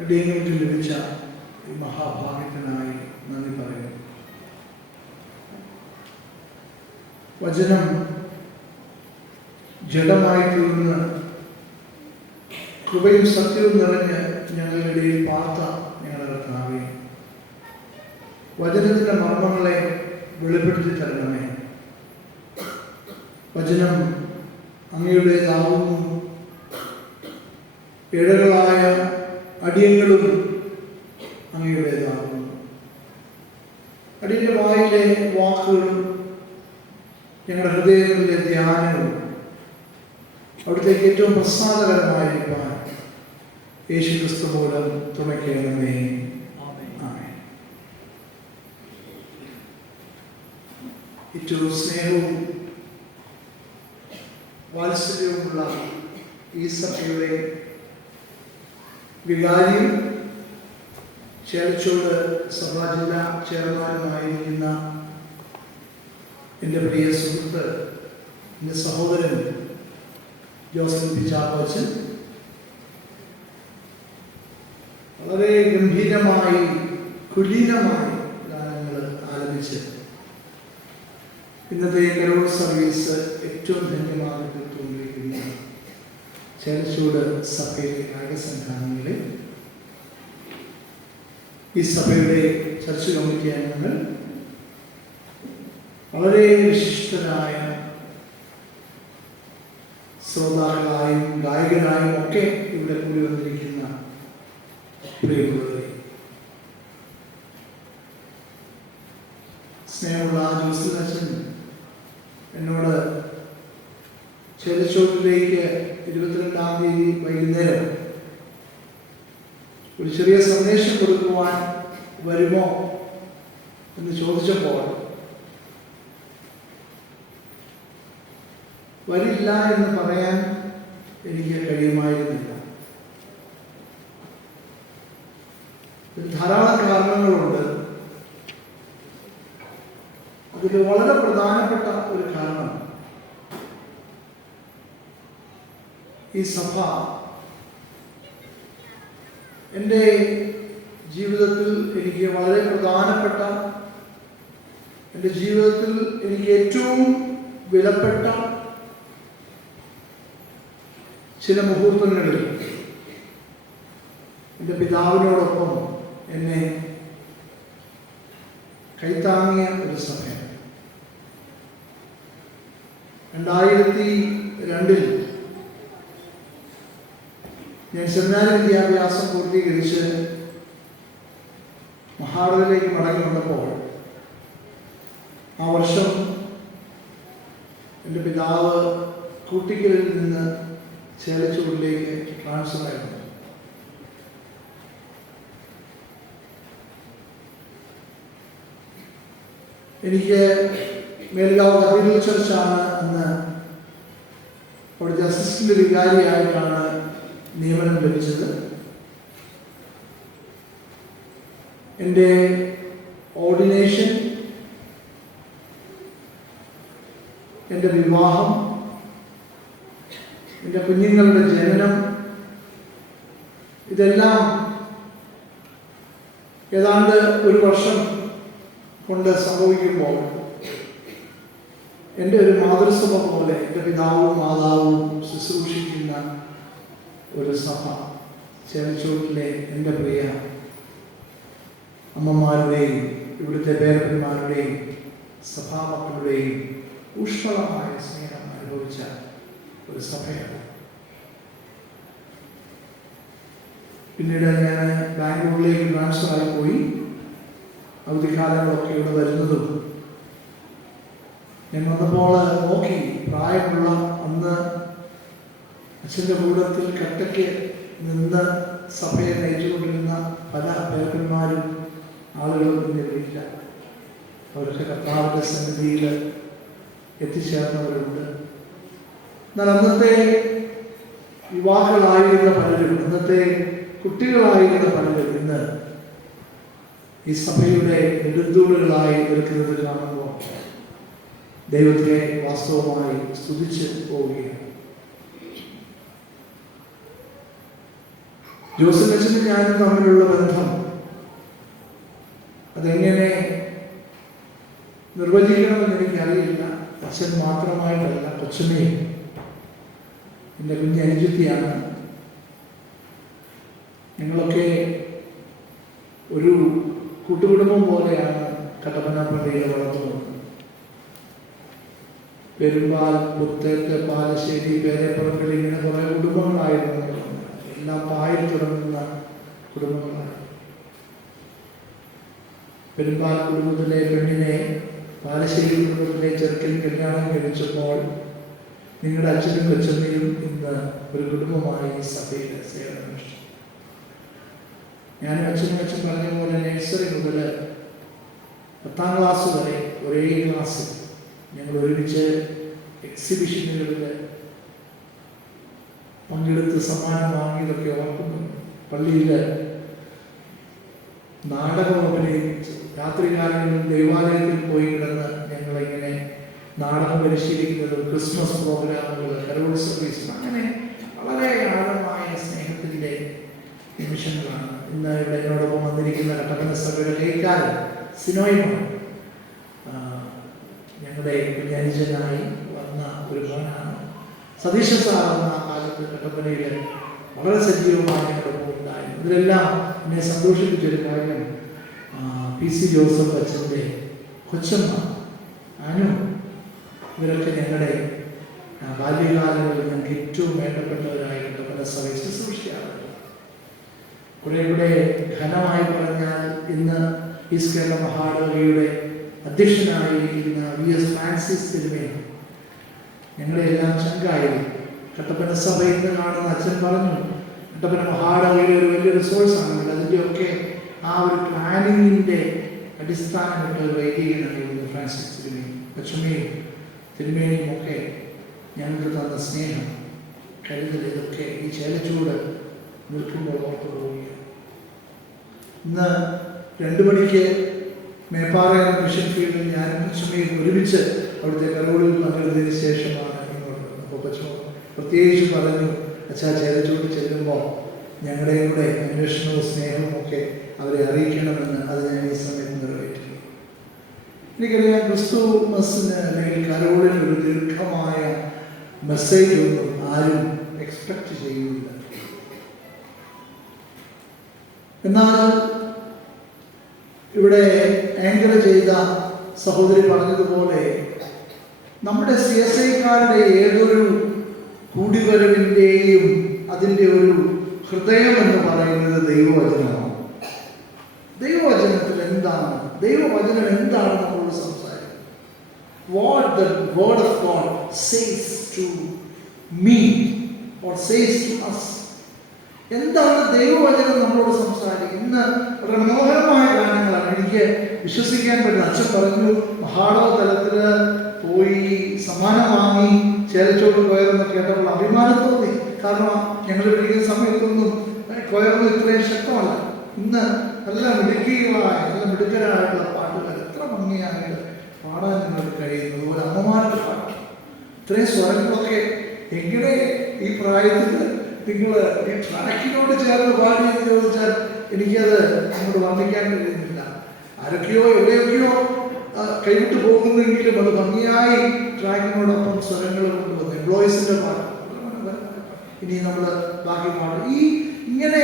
ഇടയങ്ങൾക്ക് ലഭിച്ച ഈ മഹാഭാഗ്യത്തിനായി നന്ദി പറയുന്നു. വചനം ജഡമായി തീർന്ന് കൃപയും സത്യവും നിറഞ്ഞ് ഞങ്ങളുടെ ഇടയിൽ പാർത്ത ഞങ്ങളുടെ കർത്താവേ വചനത്തിന്റെ മർമ്മങ്ങളെ വെളിപ്പെടുത്തി തരണമേ. വചനം അങ്ങയുടേതാവുന്നു ഇഴകളായ അടിയങ്ങളും അങ്ങയുടേതാകുന്നു അടിയന്റെ വായിലെ വാക്കുകളും ഞങ്ങളുടെ ഹൃദയങ്ങളിലെ ധ്യാനവും അവിടത്തേക്ക് ഏറ്റവും പ്രസാദകരമായിരിക്കാൻ യേശു ക്രിസ്തു മൂലം തുണയ്ക്കണമേ. ഏറ്റവും സ്നേഹവും വാത്സല്യവുമുള്ള ഈ സഭയുടെ വികാരിയും ചേർച്ചോട് സഭാ ജില്ലാ ചെയർമാനുമായിരിക്കുന്ന എന്റെ പ്രിയ സുഹൃത്ത് എന്റെ സഹോദരൻ ജോസഫ് പിച്ചാക്കോച്ചൻ വളരെ ഗംഭീരമായി കുലീനമായി ഗാനങ്ങൾ ആലപിച്ച് ഇന്നത്തെ കരോൾ സർവീസ് ഏറ്റവും തീർത്തുകൊണ്ടിരിക്കുന്ന ചേർച്ചൂട് സഭയിലെ രാഗസംഘാനങ്ങളെ ഈ സഭയുടെ ചർച്ച കമ്മിറ്റി അംഗങ്ങൾ വളരെ വിശിഷ്ടരായ ശ്രോതാക്കളായും ഗായകരായും ഒക്കെ ഇവിടെ കൂടി വന്നിരിക്കുന്ന പ്രിയമുള്ളവരെ ഈ സഭ എന്റെ ജീവിതത്തിൽ എനിക്ക് വളരെ പ്രധാനപ്പെട്ട എന്റെ ജീവിതത്തിൽ എനിക്ക് ഏറ്റവും വിലപ്പെട്ട ചില മുഹൂർത്തങ്ങളിൽ എന്റെ പിതാവിനോടൊപ്പം എന്നെ കൈത്താങ്ങിയ ഒരു സമയം രണ്ടായിരത്തി രണ്ടിൽ ഞാൻ സെമിനാരി വിദ്യാഭ്യാസം പൂർത്തീകരിച്ച് മഹാടവിലേക്ക് മടങ്ങി വന്നപ്പോൾ ആ വർഷം എന്റെ പിതാവ് കൂട്ടിക്കലിൽ നിന്ന് ചേലച്ചൂടിലേക്ക് ട്രാൻസ്ഫർ ആയിരുന്നു. എനിക്ക് മേൽഗാവ് കത്തീഡ്രൽ ചർച്ചാണ് അന്ന് അവിടുത്തെ അസിസ്റ്റന്റ് വികാരിയായിട്ടാണ് നിയമനം ലഭിച്ചത്. എന്റെ ഓർഡിനേഷൻ എന്റെ വിവാഹം എന്റെ കുഞ്ഞുങ്ങളുടെ ജനനം ഇതെല്ലാം ഏതാണ്ട് ഒരു വർഷം കൊണ്ട് സംഭവിക്കുമ്പോൾ എന്റെ ഒരു മാതൃസഭ പോലെ എന്റെ പിതാവും മാതാവും ശുശ്രൂഷിക്കുന്ന ഒരു സഭ ചേർച്ചൂട്ടിലെ എന്റെ പ്രിയ അമ്മമാരുടെയും ഇവിടുത്തെ പേരപ്പന്മാരുടെയും സഭാമക്കളുടെയും ഊഷ്മളമായ സ്നേഹം അനുഭവിച്ച ഒരു സഭയാണ്. പിന്നീട് ഞാൻ ബാംഗ്ലൂരിലേക്ക് ട്രാൻസ്ഫർ ആയി പോയി. അവധിക്കാലങ്ങളൊക്കെ ഇവിടെ വരുന്നതും ഞാൻ വന്നപ്പോൾ നോക്കി പ്രായമുള്ള അന്ന് അച്ഛന്റെ കൂടത്തിൽ കട്ടയ്ക്ക് നിന്ന് സഭയെ നയിച്ചുകൊണ്ടിരുന്ന പല പേർക്കന്മാരും ആളുകളും ഇന്നില്ല അവരൊക്കെ കർത്താവിന്റെ സന്നിധിയിൽ എത്തിച്ചേർന്നവരുണ്ട്. എന്നാൽ അന്നത്തെ യുവാക്കളായിരുന്ന പലരും അന്നത്തെ കുട്ടികളായിരുന്ന പലരും ഇന്ന് ഈ സഭയുടെ നെടുന്തൂണുകളായി നിൽക്കുന്നത് കാണുമ്പോൾ ദൈവത്തെ വാസ്തവമായി സ്തുതിച്ച് പോവുകയാണ്. ജോസഫ് അച്ഛനും ഞാനും തമ്മിലുള്ള ബന്ധം അതെങ്ങനെ നിർവചിക്കണമെന്ന് എനിക്കറിയില്ല. അച്ഛൻ മാത്രമായിട്ടല്ല കൊച്ചമ്മയും എന്റെ കുഞ്ഞ് അനുജത്തിയാണ്. ഞങ്ങളൊക്കെ ഒരു കൂട്ടുകുടുംബം പോലെയാണ് കട്ടപ്പന പള്ളിയിൽ വളർന്നു വന്നത് പെരുമ്പാൽ പുത്തേക്ക് പാലശ്ശേരി പേരപ്പുറത്തിൽ ഇങ്ങനെ കുറേ കുടുംബങ്ങളായിരുന്നു. എല്ലാം പായിൽ തുടങ്ങുന്ന കുടുംബങ്ങളാണ്. പെരുമ്പാൽ കുടുംബത്തിലെ പെണ്ണിനെ ബാലശ്ശേരി കുടുംബത്തിലെ ചെറുക്കൻ കല്യാണം കഴിച്ചപ്പോൾ നിങ്ങളുടെ അച്ഛനും അച്ഛനെയും ഇന്ന് ഒരു കുടുംബമായി സഭയിൽ സേവനമനുഷ്ഠിച്ചു. ഞാനും അച്ഛനും അച്ഛൻ പറഞ്ഞ പോലെ നഴ്സറി മുതൽ പത്താം ക്ലാസ് വരെ ഒരേ ക്ലാസ് ഞങ്ങൾ ഒരുമിച്ച് എക്സിബിഷനുകളിൽ പങ്കെടുത്ത് സമ്മാനം വാങ്ങിയതൊക്കെ ഓർക്കുന്നു. പള്ളിയിൽ നാടകം അഭിനയിച്ച് രാത്രികാലങ്ങളിൽ ദേവാലയത്തിൽ പോയി കിടന്ന് ഞങ്ങളിങ്ങനെ നാടകം പരിശീലിക്കുന്നത് ക്രിസ്മസ് പ്രോഗ്രാമുകൾ ഹെറോഡ് സർവീസ് അങ്ങനെ വളരെ ആഴമായ സ്നേഹത്തിന്റെ നിമിഷങ്ങളാണ് ഇന്ന് ഇവിടെ എന്നോടൊപ്പം വന്നിരിക്കുന്ന കട്ടപ്പന സഭയുടെ കൈക്കാരൻ സിനോയുമാണ്. ഞങ്ങളുടെ കുഞ്ഞനുജനായി വന്ന ഒരു മോനാണ്. സതീശ സാറെന്ന ആ കാലത്ത് കട്ടപ്പനയിൽ വളരെ സജീവമായ അനുഭവമുണ്ടായിരുന്നു ഇതിലെല്ലാം എന്നെ സന്തോഷിപ്പിച്ചൊരു കാര്യം പി സി ജോസഫ് അച്ഛന്റെ കൊച്ചമ്മ അനു ഇവരൊക്കെ ഞങ്ങളുടെ ബാല്യകാലങ്ങളിൽ ഞങ്ങൾക്ക് ഏറ്റവും വേണ്ടപ്പെട്ടവരായി കട്ടപ്പന സഭയിൽ ശുശ്രൂഷയാണ് കുറെ കൂടെ ഘനമായി പറഞ്ഞാൽ ഇന്ന് ഈസ്റ്റ് കേരള മഹാടവിയുടെ അധ്യക്ഷനായിരിക്കുന്ന വി എസ് ഫ്രാൻസിസ് തിരുമേനി ഞങ്ങളെ ശങ്കായി കട്ടപ്പന സഭയിൽ നിന്ന് അച്ഛൻ പറഞ്ഞു കട്ടപ്പന മഹാടവിയുടെ ഒരു വലിയ റിസോഴ്സ് ആണെങ്കിൽ അതിന്റെയൊക്കെ ആ ഒരു പ്ലാനിങ്ങിന്റെ അടിസ്ഥാനമിട്ട് വൈദികനായിരുന്നു ഫ്രാൻസിസ് തിരുമേനി. ലക്ഷ്മിയും തിരുമേനിയും ഒക്കെ ഞങ്ങൾക്ക് തന്ന സ്നേഹം കരുതൽ ഇതൊക്കെ ഈ ചേലച്ചൂട് നിൽക്കുമ്പോൾ ഓർത്തു പോവുകയാണ്. ഇന്ന് രണ്ടു മണിക്ക് മേപ്പാറ മിഷൻ ഫീൽഡിൽ ഞാനും ലക്ഷ്മിയും ഒരുമിച്ച് അവിടുത്തെ കരോളിൽ പങ്കെടുത്തതിന് ശേഷമാണ് ഇങ്ങോട്ട് അപ്പോൾ പക്ഷോ പ്രത്യേകിച്ച് പറഞ്ഞു അച്ഛാ ചേതച്ചോട്ട് ചെല്ലുമ്പോൾ ഞങ്ങളുടെ കൂടെ അന്വേഷണവും സ്നേഹവും ഒക്കെ അവരെ അറിയിക്കണമെന്ന് അത് ഞാൻ ഈ സമയത്ത് നിറവേറ്റി എനിക്കറിയാം ക്രിസ്തു മസ്സിന് അല്ലെങ്കിൽ കരോളിന് ഒരു ദീർഘമായ മെസ്സേജ് ഒന്നും ആരും എക്സ്പെക്ട് ചെയ്യുന്നില്ല. എന്നാൽ ഇവിടെ ആങ്കർ ചെയ്ത സഹോദരി പറഞ്ഞതുപോലെ നമ്മുടെ സി എസ് ഐക്കാരുടെ ഏതൊരു കൂടിവരവിന്റെയും അതിന്റെ ഒരു ഹൃദയം എന്ന് പറയുന്നത് ദൈവവചനമാണ്. ദൈവവചനത്തിൽ എന്താണ്? ദൈവവചനം എന്താണ് നമ്മളോട് സംസാരിക്കുന്നത് what the word of God says to me or says to us എന്താണ് ദൈവവചനം നമ്മളോട് സംസാരിക്കുന്നത് ഇന്ന് വളരെ മനോഹരമായ കാര്യങ്ങളാണ്. എനിക്ക് വിശ്വസിക്കാൻ പറ്റുന്നത് അച്ഛൻ പറഞ്ഞു മഹാടോ തലത്തിൽ പോയി സമ്മാനം വാങ്ങി ചേലച്ചോട്ട് കൊയറെന്ന് കേട്ടപ്പോൾ അഭിമാനം തോന്നി. കാരണം ഞങ്ങൾ പഠിക്കുന്ന സമയത്തൊന്നും കൊയറൊന്നും ഇത്രയും ശക്തമല്ല. ഇന്ന് നല്ല മിടുക്കികളായ നല്ല മിടുക്കരായിട്ടുള്ള പാട്ടുകൾ എത്ര ഭംഗിയായിട്ട് പാടാൻ നിങ്ങൾക്ക് കഴിയുന്നത് ഒരു അമ്മമാരുടെ പാട്ട്. ഇത്രയും സ്വരങ്ങളൊക്കെ എങ്ങനെ ഈ പ്രായത്തിൽ നിങ്ങൾ ഈ ട്രാക്കിനോട് ചേർന്ന് പാടിയെന്ന് ചോദിച്ചാൽ എനിക്കത് അങ്ങോട്ട് വർണിക്കാൻ കഴിയുന്നില്ല. ആരൊക്കെയോ എവിടെയൊക്കെയോ കൈവിട്ട് പോകുന്നെങ്കിലും അത് ഭംഗിയായി ട്രാക്കിനോടൊപ്പം സ്വരങ്ങൾ കൊണ്ടുവന്നു. എംപ്ലോയീസിന്റെ പാട്ട് ഇനി നമ്മൾ ബാക്കി പാടും ഈ ഇങ്ങനെ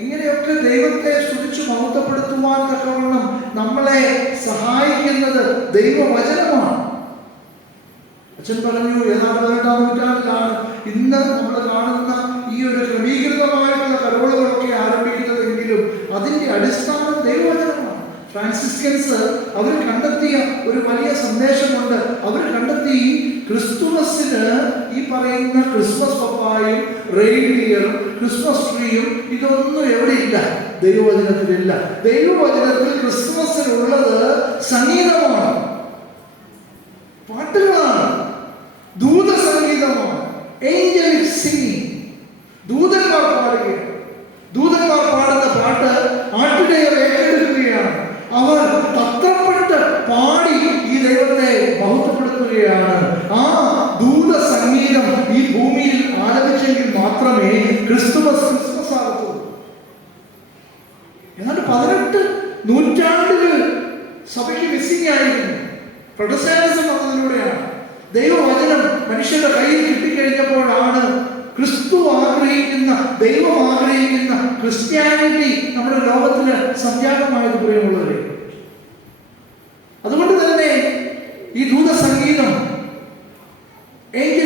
ഇങ്ങനെയൊക്കെ ദൈവത്തെ സ്തുതിച്ച് മഹത്വപ്പെടുത്തുവാൻ തക്കവണ്ണം നമ്മളെ സഹായിക്കുന്നത് ദൈവവചനമാണ്. അച്ഛൻ പറഞ്ഞു ഏതാണ്ട് പതിനെട്ടാം നൂറ്റാണ്ടിലാണ്. ഇന്ന് നമ്മൾ കാണുന്ന ഈ ഒരു ക്രമീകൃതമായിട്ടുള്ള കരോളുകളൊക്കെ ആരംഭിക്കുന്നതെങ്കിലും അതിന്റെ അടിസ്ഥാനം ഫ്രാൻസിസ്കൻസ് അവർ കണ്ടെത്തിയ ഒരു വലിയ സന്ദേശമുണ്ട്. അവർ കണ്ടെത്തി ക്രിസ്തുമസിന് ഈ പറയുന്ന ക്രിസ്മസ് പപ്പായും റെയിൻഡിയറും ക്രിസ്മസ് ട്രീയും ഇതൊന്നും എവിടെയില്ല. ദൈവവചനത്തിലില്ല. ദൈവവചനത്തിൽ ക്രിസ്മസിനുള്ളത് Judas sanguino. Ellos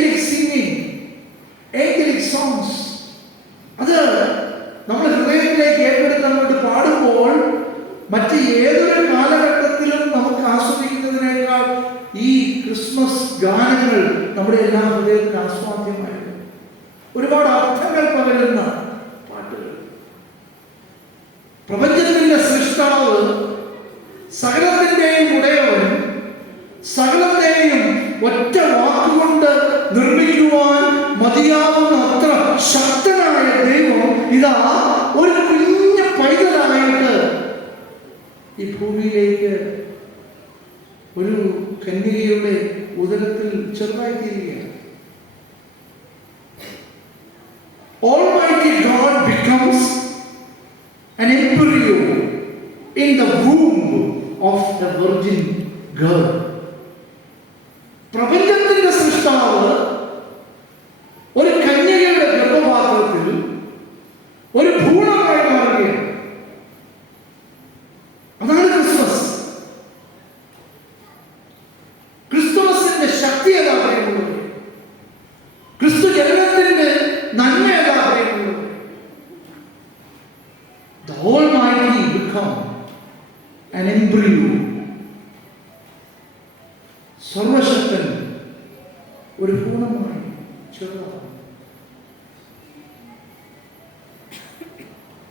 in the womb of the virgin girl.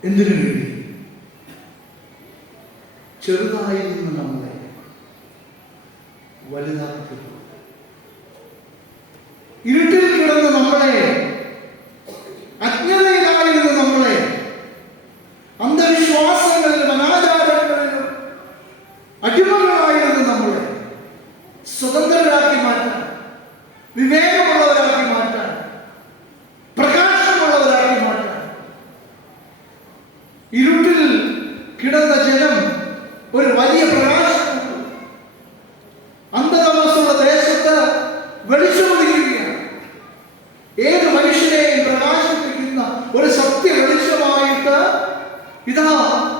എന്തിനു വേണ്ടി? ചെറുതായി ഇതാ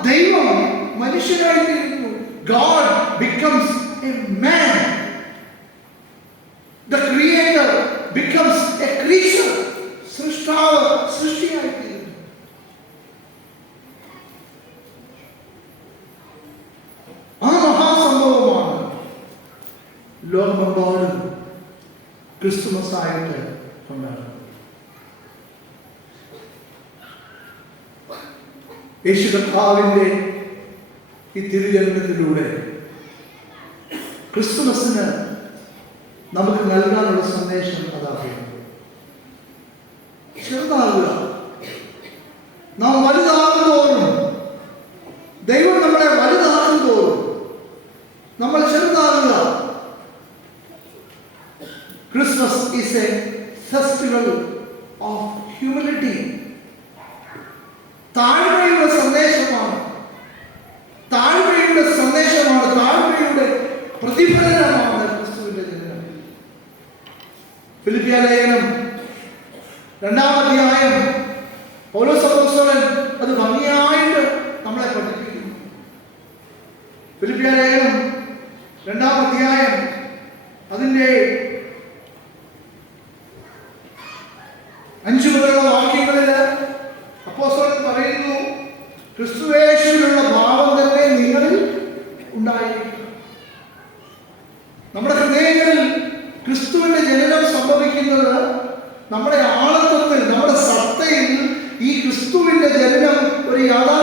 ദൈവം മനുഷ്യനായി തീരുന്നു God becomes a man the creator becomes a creature സൃഷ്ടാവ് സൃഷ്ടിയായി തീരുന്നു ആ മഹാസംഭവമാണ് ലോകമെമ്പാടും ക്രിസ്തുമസ് ആയിട്ട് കൊണ്ടാടുന്നത് യേശു കർത്താവിന്റെ ഈ തിരുജനനത്തിലൂടെ ക്രിസ്തുമസിന് നമുക്ക് നൽകാനുള്ള സന്ദേശം അതാകുന്നു നമ്മുടെ ഹൃദയങ്ങളിൽ ക്രിസ്തുവിന്റെ ജനനം സംഭവിക്കുന്നത് നമ്മുടെ ആളത്വത്തിൽ നമ്മുടെ സത്തയിൽ ഈ ക്രിസ്തുവിന്റെ ജനനം ഒരു യാഥാർത്ഥ്യം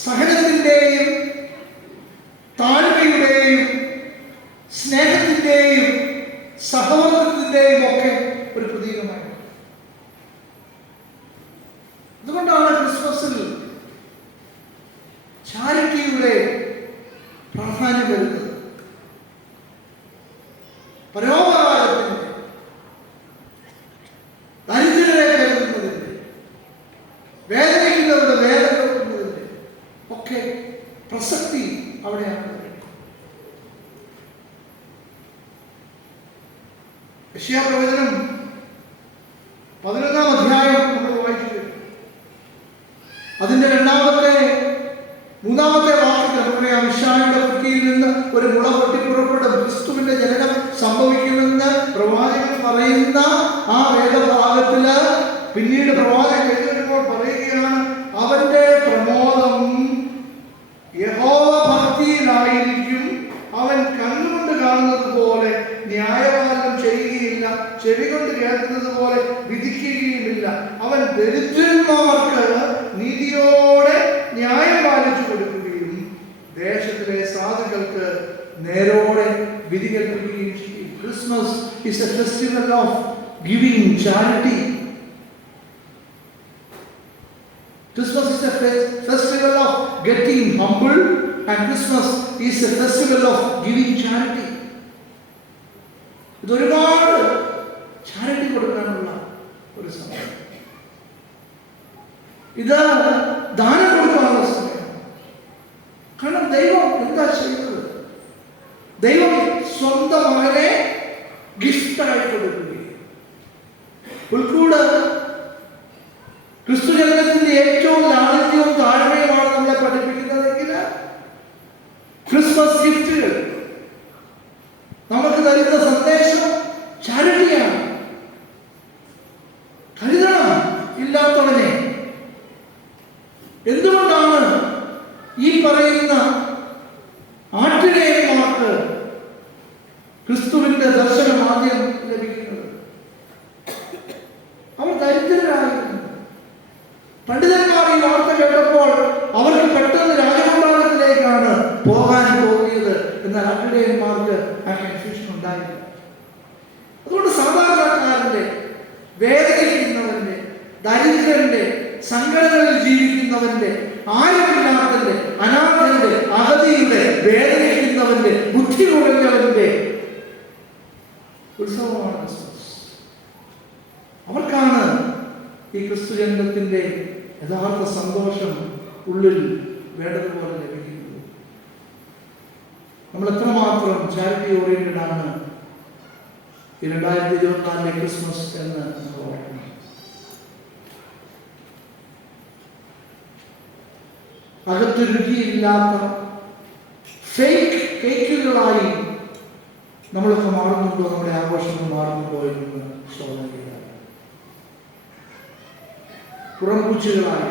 സഹനത്തിന്റെയും താഴ്മയുടെയും സ്നേഹത്തിന്റെയും സഹോദരത്തിന്റെയും ഒക്കെ ഒരു പ്രതീകമാണ് മൂന്നാമത്തെ വാക്യത്തിൽ നമുക്കറിയാം കുറ്റിയിൽ നിന്ന് ഒരു മുള പൊട്ടി പുറപ്പെട്ട ക്രിസ്തുവിന്റെ ജനനം സംഭവിക്കുമെന്ന് പ്രവാചകൻ പറയുന്ന ആ വേദഭാഗത്തിൽ പിന്നീട് പ്രവാചകൻ വരുമ്പോൾ പറയുകയാണ് അവന്റെ പ്രമോദം യഹോവ അവൻ കണ്ണുകൊണ്ട് കാണുന്നത് പോലെ ന്യായപാലനം ചെയ്യുകയില്ല. ചെവി കൊണ്ട് കേൾക്കുന്നത് പോലെ വിധിക്കുകയുമില്ല. അവൻ ദരിദ്രന്മാർക്ക് നേരോടെ വിധി കൽപ്പിക്കുകയും ചെയ്യും Christmas is a festival of giving charity Christmas is a fe- festival of getting humble, and Christmas is a festival of giving charity. ഇത് ഒരുപാട് ചാരിറ്റി കൊടുക്കാനുള്ള ഒരു സമയം. ഇത് ദാനം കൊടുക്കാനുള്ള സമയം. കാരണം ദൈവം എന്താ ചെയ്യുന്നത് അകത്ത് രുചിയില്ലാത്ത ഫേക്ക് കേക്കുകളായി നമ്മളൊക്കെ മാറുന്നുണ്ടോ? നമ്മുടെ ആഘോഷങ്ങൾ മാറുന്നുണ്ടോ എന്ന് ശോധന ചെയ്താൽ പുറംപൂച്ചുകളായി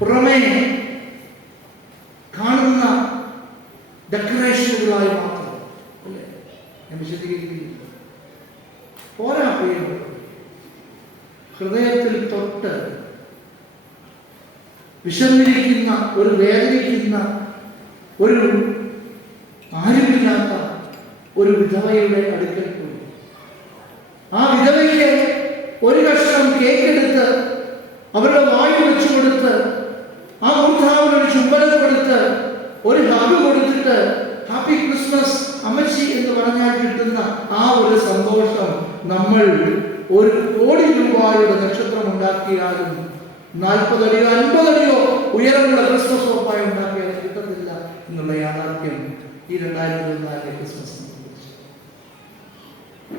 പുറമേ കാണുന്ന ഡെക്കറേഷനുകളായി മാത്രം അല്ലേ? ഞാൻ വിശദീകരിക്കുന്നില്ല. പോരാ പേര്. ഹൃദയത്തിൽ തൊട്ട് വിഷമിരിക്കുന്ന ഒരു വേദനിക്കുന്ന ഒരു ആരുമില്ലാത്ത ഒരു വിധവയുടെ അടുക്കൽ പോയി. ആ വിധവയ്ക്ക് ഒരു കഷ്ണം കേക്ക് എടുത്ത് അവരുടെ വായു വെച്ചു കൊടുത്ത് ആ മൂർധാവിനൊരു ചുംബനം കൊടുത്ത് ഒരു ഹഗ് കൊടുത്തിട്ട് ഹാപ്പി ക്രിസ്മസ് അമ്മച്ചി എന്ന് പറഞ്ഞാൽ കിട്ടുന്ന ആ ഒരു സന്തോഷം നമ്മൾ ഒരു കോടി രൂപയുടെ നക്ഷത്രം ഉണ്ടാക്കിയാലും നാൽപ്പതടിയോ അൻപതടിയോ ഉയരമുള്ള ക്രിസ്മസ് ഉറപ്പായി ഉണ്ടാക്കിയാലും കിട്ടത്തില്ല എന്നുള്ള യാഥാർത്ഥ്യം ഈ രണ്ടായിരത്തി ഇരുപത്തിനാലിലെ Christmas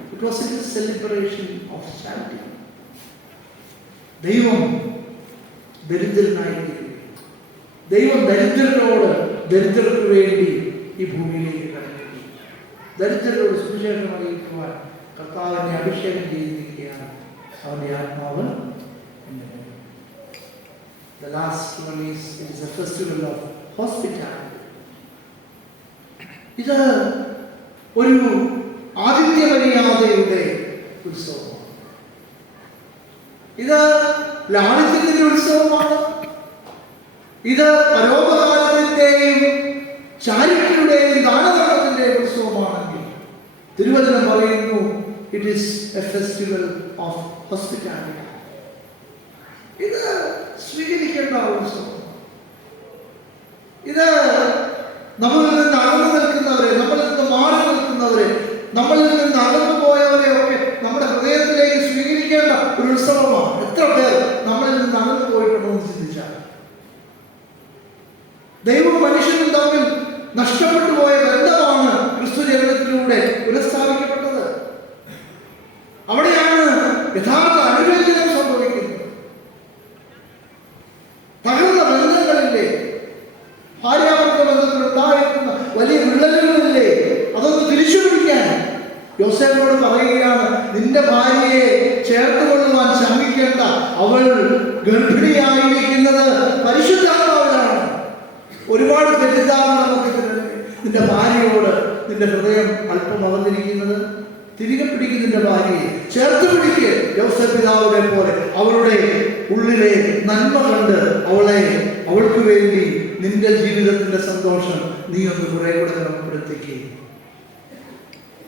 it was celebration of charity ദൈവം ദരിദ്രനായിരിക്കും ദൈവം ദരിദ്രനോട് ദരിദ്രർക്ക് വേണ്ടി ഈ ഭൂമിയിലേക്ക് കടന്നു ദരിദ്രരോട് സുവിശേഷം അറിയിക്കുവാൻ കർത്താവിനെ അഭിഷേകം ചെയ്തിരിക്കുകയാണ് അവന്റെ ആത്മാവ്. The last one is it is a festival of hospitality. ഇത് ഒരു ആതിഥ്യമര്യാദയുടെ ഉത്സവമാണ്. ഇത് ലാളിത്യത്തിന്റെ ഉത്സവമാണ്. ഇത് പരോപകാരത്തിന്റെയും ചാരിറ്റിയുടെയും ദാനധർമ്മത്തിന്റെയും ഉത്സവമാണെങ്കിൽ തിരുവചനം പറയുന്നു it is a festival of hospitality ഇത് സ്വീകരിക്കേണ്ട ആവശ്യം. ഇത് നമ്മളിൽ നിന്ന് അകന്നു നിൽക്കുന്നവരെ നമ്മളിൽ നിന്ന് മാറി നിൽക്കുന്നവരെ നമ്മളിൽ നിന്ന് അകന്നു പോയവരെ ഒക്കെ നമ്മുടെ ഹൃദയത്തിലേക്ക് സ്വീകരിക്കേണ്ട ഒരു ഉത്സവമാണ്. എത്ര പേർ നമ്മളിൽ നിന്ന് അകന്നു പോയിട്ടുണ്ടോ എന്ന് ചിന്തിച്ചാൽ. ദൈവവും മനുഷ്യനും തമ്മിൽ നഷ്ടപ്പെട്ടു പോയ ബന്ധമാണ് ക്രിസ്തു ജനനത്തിലൂടെ പുനഃസ്ഥാപിക്കപ്പെട്ടത്. അവിടെയാണ് യഥാർത്ഥ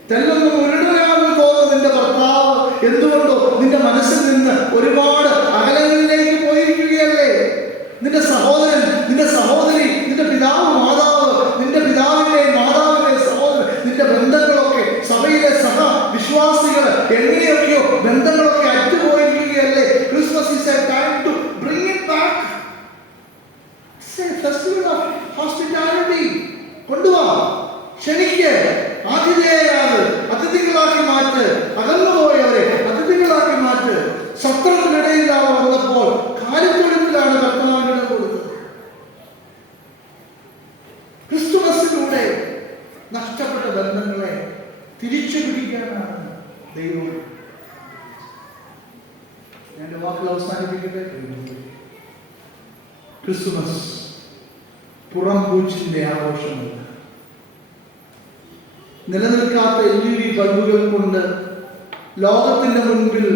തെല്ലൊന്നും ഉരുടുകയാണെന്ന് തോന്നുന്നു നിന്റെ ഭർത്താവ് എന്തുകൊണ്ടോ നിന്റെ മനസ്സിൽ നിന്ന് ഒരുപാട് അകലങ്ങളിലേക്ക് പോയിരിക്കുകയല്ലേ നിന്റെ സഹോദരൻ നിന്റെ സഹോദരി നിന്റെ പിതാവ് മാതാവ് നിന്റെ പിതാവിന്റെയും മാതാവിന്റെയും സഹോദരൻ നിന്റെ ബന്ധങ്ങളൊക്കെ സഭയിലെ സഹ വിശ്വാസികൾ എങ്ങനെയൊക്കെയോ ബന്ധങ്ങളൊക്കെ അറ്റുപോയിരിക്കുകയല്ലേ Christmas is a time to bring it back festival of hospitality കൊണ്ടുവാ ക്ഷണിക്ക് ആതിഥേയരാണ് അതിഥികളാക്കി മാറ്റ് അകന്നുപോയവരെ അതിഥികളാക്കി മാറ്റ് ശത്രുവിനിടയിലാണ് വന്നപ്പോൾ കാര്യത്തൊഴുപ്പിലാണ് കർത്തമാനിടം കൊടുത്തത് ക്രിസ്തുമസിലൂടെ നഷ്ടപ്പെട്ട ബന്ധങ്ങളെ തിരിച്ചു പിടിക്കാനാണ് ദൈവം ഞാൻ എന്റെ വാക്കുകൾ അവസാനിപ്പിക്കട്ടെ? ക്രിസ്തുമസ് പുറം പൂച്ചിന്റെ ആഘോഷങ്ങൾ. നിലനിൽക്കാത്ത എൽ ഇ ഡി ബൾബുകൾ കൊണ്ട് ലോകത്തിന്റെ മുൻപിൽ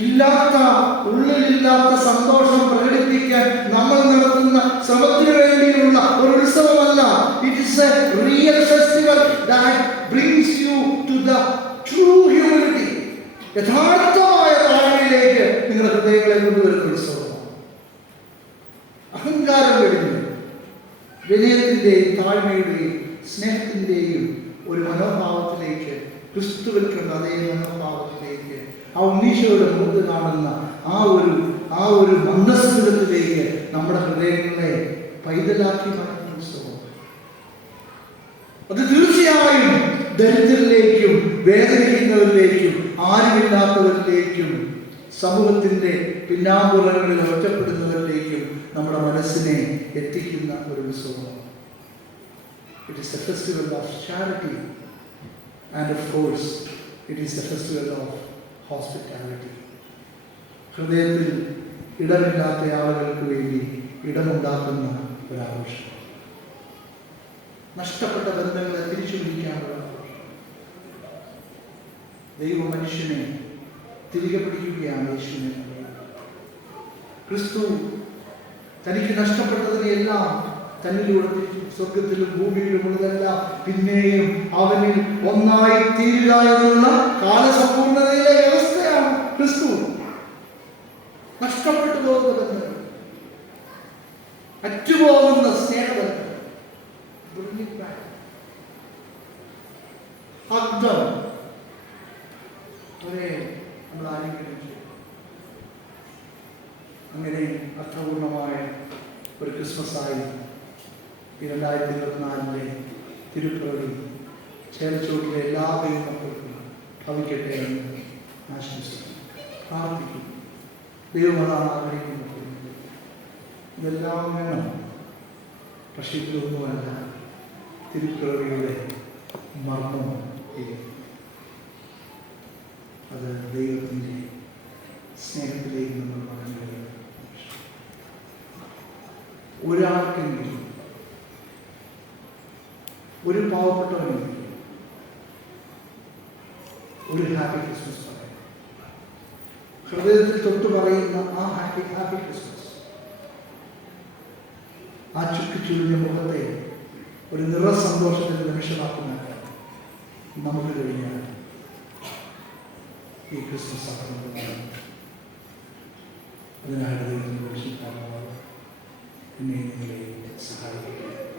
ഇല്ലാത്ത ഉള്ളിലില്ലാത്ത സന്തോഷം പ്രകടിപ്പിക്കാൻ നമ്മൾ നടത്തുന്ന ശ്രമത്തിന് വേണ്ടിയുള്ള ഒരു ഉത്സവമല്ല. It is a real festival that brings you to the true യഥാർത്ഥമായ താഴ്മയിലേക്ക് നിങ്ങളുടെ ഹൃദയങ്ങളെ കൊണ്ടുവരുന്ന ഉത്സവമാണ് അഹങ്കാരം വെടിഞ്ഞ് വിനയത്തിന്റെയും താഴ്മയുടെയും സ്നേഹത്തിന്റെയും ഒരു മനോഭാവത്തിലേക്ക് ക്രിസ്തുവിൽ അതേ മനോഭാവത്തിലേക്ക് ആ ഉണ്ണീശോയുടെ മുഖത്ത് കാണുന്ന ആ ഒരു ആ ഒരു മന്ദസ്മിതത്തിലേക്ക് നമ്മുടെ ഹൃദയങ്ങളെ പൈതലാക്കി മാറ്റുന്ന ഉത്സവം അത് തീർച്ചയായും ദരിദ്രരിലേക്കും വേദനിക്കുന്നവരിലേക്കും ആരുമില്ലാത്തവരിലേക്കും സമൂഹത്തിന്റെ പിന്നാമ്പുറങ്ങളിൽ ഒറ്റപ്പെടുന്നവരിലേക്കും നമ്മുടെ മനസ്സിനെ എത്തിക്കുന്ന ഒരു ഉത്സവമാണ്. It is a festival of charity and of course it is a festival of hospitality ഹൃദയത്തിൽ ഇടമില്ലാത്ത ആളുകൾക്ക് വേണ്ടി ഇടമുണ്ടാക്കുന്ന ഒരാഘോഷം. നഷ്ടപ്പെട്ട ബന്ധങ്ങളെ തിരിച്ചു പിടിക്കാനുള്ള ദൈവ മനുഷ്യനെ തിരികെ പിടിക്കുകയാണ് യേശുവിനെ. ക്രിസ്തു തനിക്ക് നഷ്ടപ്പെട്ടതിനെയെല്ലാം തന്നിലൂടെ സ്വർഗത്തിലും ഭൂമിയിലും ഉള്ളതെല്ലാം പിന്നെയും അവനിൽ ഒന്നായി തീരുക എന്നുള്ള കാലസമ്പൂർണതയിലെ വ്യവസ്ഥയാണ് ക്രിസ്തു. നഷ്ടപ്പെട്ടു പോകുന്ന ബന്ധങ്ങൾ അറ്റുപോകുന്ന സ്നേഹബന്ധങ്ങൾ ഒരേ നമ്മൾ ചെയ്യും അങ്ങനെ അർത്ഥപൂർണമായ ഒരു ക്രിസ്മസായി ഈ രണ്ടായിരത്തി ഇരുപത്തിനാലിലെ തിരുപ്പതി ചേലച്ചൂട്ടിലെ എല്ലാ ദൈവമക്കൾക്കും ഭവിക്കട്ടെ എന്ന് ആശംസിക്കുന്നു. പ്രാർത്ഥിക്കും ദൈവം ആഗ്രഹിക്കുന്നത് ഇതെല്ലാം വേണം പക്ഷെ ഇതൊന്നുമല്ല തിരുപ്പിറവിയുടെ മർമ്മം ഇത് അത് ദൈവത്തിന്റെ സ്നേഹത്തിലേക്ക് നമ്മൾ മടങ്ങുക ഒരാൾക്കെങ്കിലും ഒരു പാവപ്പെട്ടവനെങ്കിലും ഒരു ഹാപ്പി ക്രിസ്മസ് പറയാം. ഹൃദയത്തിൽ തൊട്ട് പറയുന്ന ആ ഹാപ്പി ഹാപ്പി ക്രിസ്മസ്. ആ ചുക്കിച്ചുളിഞ്ഞ മുഖത്തെ ഒരു നിറസന്തോഷത്തിന് നിമിഷമാക്കുന്ന നമുക്ക് കഴിഞ്ഞാൽ ഈ ക്രിസ്മസ് ആഘോഷം അതിനായിട്ട് ദൈവത്തിന് പരിശുദ്ധാത്മാവ് എന്നെ നിങ്ങളെ സഹായിക്കട്ടെ.